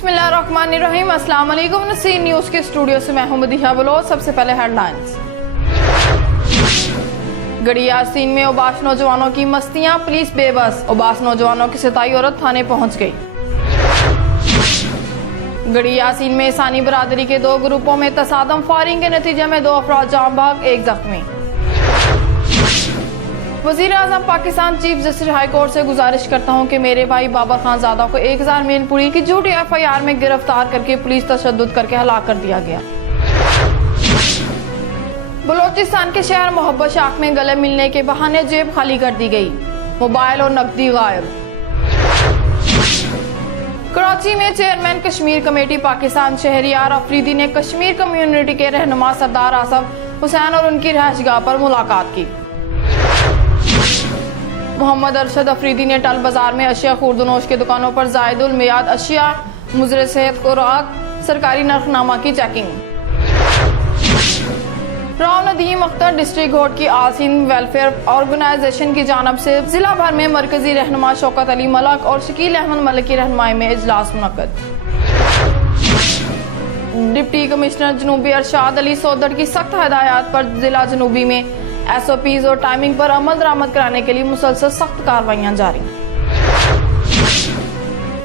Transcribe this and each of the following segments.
बिस्मिल्लाहिर्रहमानिर्रहीम। अस्सलाम वालेकुम। नसीर न्यूज़ के स्टूडियो से मैं हूं मदीहा बलोच। सबसे पहले हेडलाइंस। गढ़ी यासीन में उबाश नौजवानों की मस्तियां, पुलिस बेबस। उबाश नौजवानों की सताई औरत थाने पहुंच गई। गढ़ी यासीन में ईसानी बरादरी के दो ग्रुपों में तसादम, फायरिंग के नतीजे में 2 अफराद जान बहक, 1 जख्मी। वज़ीर आज़म Pakistan chief justice high court से गुजारिश करता हूँ कि मेरे भाई बाबर खानजादा को 1000 मीनपुरी की झूठी FIR में गिरफ्तार करके पुलिस तशद्दुद करके हलाक कर दिया गया। बलोचिस्तान के शहर मोहब्बत शाख में गले मिलने के बहाने जेब खाली कर दी गई, मोबाइल और नकदी गायब। कराची में चेयरमैन कश्मीर कमेटी पाकिस्तान शहरियार अफरीदी ने कश्मीर कम्युनिटी के रहनुमा सरदार आसफ हुसैन और उनकी रहायशगाह पर मुलाकात की। मोहम्मद अरशद अफरीदी ने टल बाजार में अशिया खुर्दनोश की दुकानों पर जायदुल मियाद अशिया, मुजरे सेहत खुराक, सरकारी नरखनामा की checking. Rao Nadeem Akhtar district court की ऑल हिंद वेलफेयर ऑर्गेनाइजेशन की जानब से जिला भर में मरकजी रहनुमा शौकत अली मलक और शकील अहमद मलिक की रहनुमाई में इजलास मुनक्कद। डिप्टी कमिश्नर जनूबी अरशाद अली सोदर की सख्त हदायत पर जिला जनूबी में SOPs और टाइमिंग पर अमल दरामद कराने के लिए मुसलसल सख्त कार्रवाइयां जारी।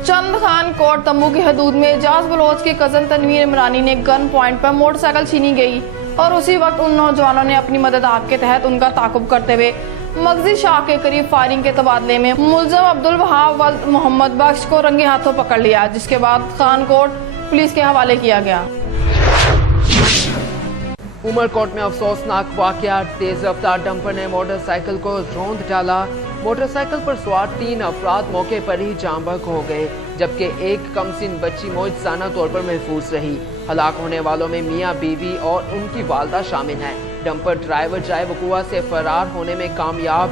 चंद खान कोट तंबू की हदूद में एजाज बलोच के कजन तनवीर इमरानी ने गन पॉइंट पर मोटरसाइकिल छीनी गई और उसी वक्त उन नौजवानों ने अपनी मदद आप के तहत उनका ताकुब करते हुए मगजी शाह के करीब फायरिंग के तबादले में मुलजम अब्दुल वहाब वल्द मोहम्मद बख्श को रंगे हाथों पकड़ लिया, जिसके बाद खान कोट पुलिस के हवाले किया गया। उमरकोट में अफसोसनाक वाकया, तेज रफ्तार डंपर ने मोटरसाइकिल को रौंद डाला। मोटरसाइकिल पर सवार 3 अफराद मौके पर ही जान बहक हो गए, जबकि एक कमसिन बच्ची मौजूदा तौर पर महफूज रही। हलाक होने वालों में मियां बीवी और उनकी वालदा शामिल हैं। डंपर ड्राइवर जाए वकुआ से फरार होने में कामयाब।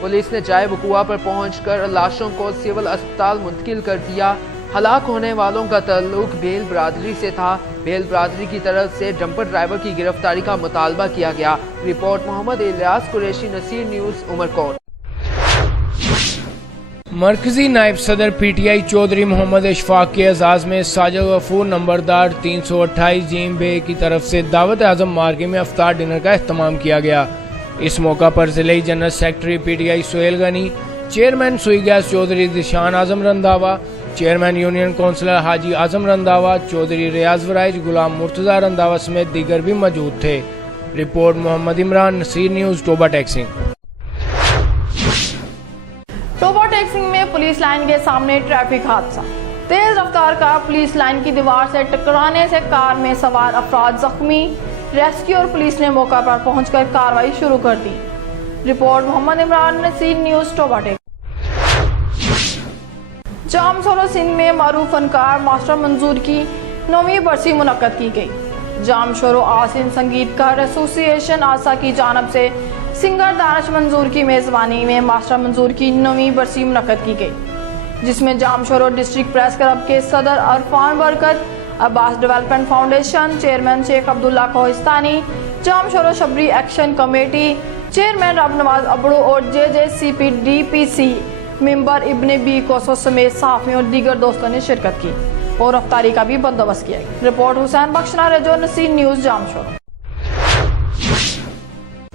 पुलिस ने जाए वकुआ पर पहुंचकर लाशों को सिविल अस्पताल मुंतकिल कर दिया। हलाक होने वालों का ताल्लुक भेल बरादरी से था। भेल बरादरी की तरफ से डंपर ड्राइवर की गिरफ्तारी का मुतालबा किया गया। Report Mohammad Ilyas Qureshi, Naseer news, Umerkot. मरकजी नायब सदर PTI चौधरी मोहम्मद इशफाक के एजाज में साजिद गफूर नंबरदार 328 जीम बे की तरफ से दावत आजम मार्के में अफ्तार डिनर का एहतमाम किया गया। इस मौका पर जिले general secretary PTI Suhail Ghani, chairman सुई गैस चौधरी दिशान आजम रंधावा, चेयरमैन यूनियन काउंसिलर हाजी आजम रंधावा, चौधरी रियाज वराइज, गुलाम मुर्तजा रंधावा समेत दीगर भी मौजूद थे। Report Mohammad Imran, Naseer news, Toba taxing. Toba taxing में पुलिस लाइन के सामने ट्रैफिक हादसा, तेज रफ्तार कार पुलिस लाइन की दीवार से टकराने से कार में सवार अफराद जख्मी। रेस्क्यू और पुलिस ने मौका पर पहुंचकर कार्रवाई शुरू कर दी। Report Mohammad Imran, Naseer news, Toba Tek Singh. Jamshoro Sindh में मारूफ फनकार मास्टर मंजूर की 9वीं बरसी मुनक्कद की गई। जाम शोरो आसिन संगीतकार एसोसिएशन आसा की जानब से सिंगर दानिश मंजूर की मेजबानी में मास्टर मंजूर की 9वीं बरसी मुनक्कद की गई, जिसमें Jamshoro district press club के सदर Irfan Barkat, Abbas development foundation chairman Sheikh Abdullah Kohistani, Jamshoro शबरी action committee chairman Rab Nawaz Abro और JJCPDPC मेंबर इब्ने बी कोसो समेत सहाफियों और दीगर दोस्तों ने शिरकत की और अफ्तारी का भी बंदोबस्त किया गया। रिपोर्ट हुसैन बख्शना रेजो, नसीर न्यूज़, जामशोरो।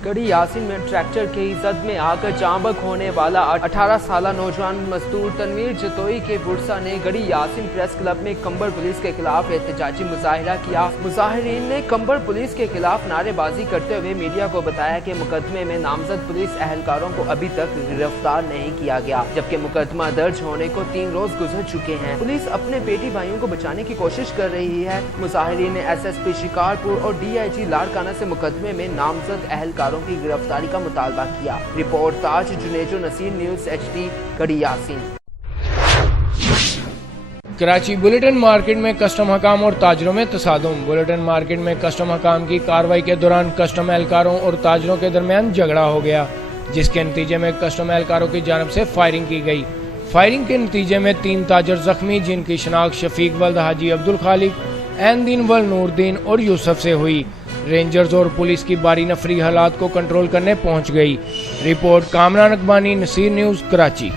गढ़ी यासीन में ट्रैक्टर की जद में आकर जांबक होने वाला 18 साला नौजवान मजदूर तनवीर जतोई के बुरसा ने गढ़ी यासीन प्रेस क्लब में कंबर पुलिस के खिलाफ एहतजाजी मुजाहिरा किया। मुजाहिरीन ने कंबर पुलिस के खिलाफ नारेबाजी करते हुए मीडिया को बताया कि मुकदमे में नामजद पुलिस एहलकारों को अभी तक गिरफ्तार नहीं किया गया, जबकि मुकदमा दर्ज होने को 3 रोज गुजर चुके हैं। पुलिस अपने बेटी भाइयों को बचाने की कोशिश कर रही है। मुजाहिरीन ने SSP शिकारपुर और DIG लाड़काना से मुकदमे में नामजद एहलकारों की गिरफ्तारी का मुतालबा किया। रिपोर्ट ताज जुनेजो, नसीर न्यूज़ HD, गढ़ी यासीन। कराची बुलेटिन मार्केट में कस्टम हकाम और ताजरों में तसादुम। बुलेटिन मार्केट में कस्टम हकाम की कार्रवाई के दौरान कस्टम एहलकारों और ताजरों के दरमियान झगड़ा हो गया, जिसके नतीजे में कस्टम एहलकारों की जानब से फायरिंग की गई। फायरिंग के नतीजे में 3 ताजर जख्मी, जिनकी शनाख्त शफीक वल्द हाजी अब्दुल खालिक, ऐन-दीन वल्द नूरदीन और यूसुफ से हुई। रेंजर्स और पुलिस की बारी नफरी हालात को कंट्रोल करने पहुंच गई। Report Kamran Akbani, Naseer news, Karachi.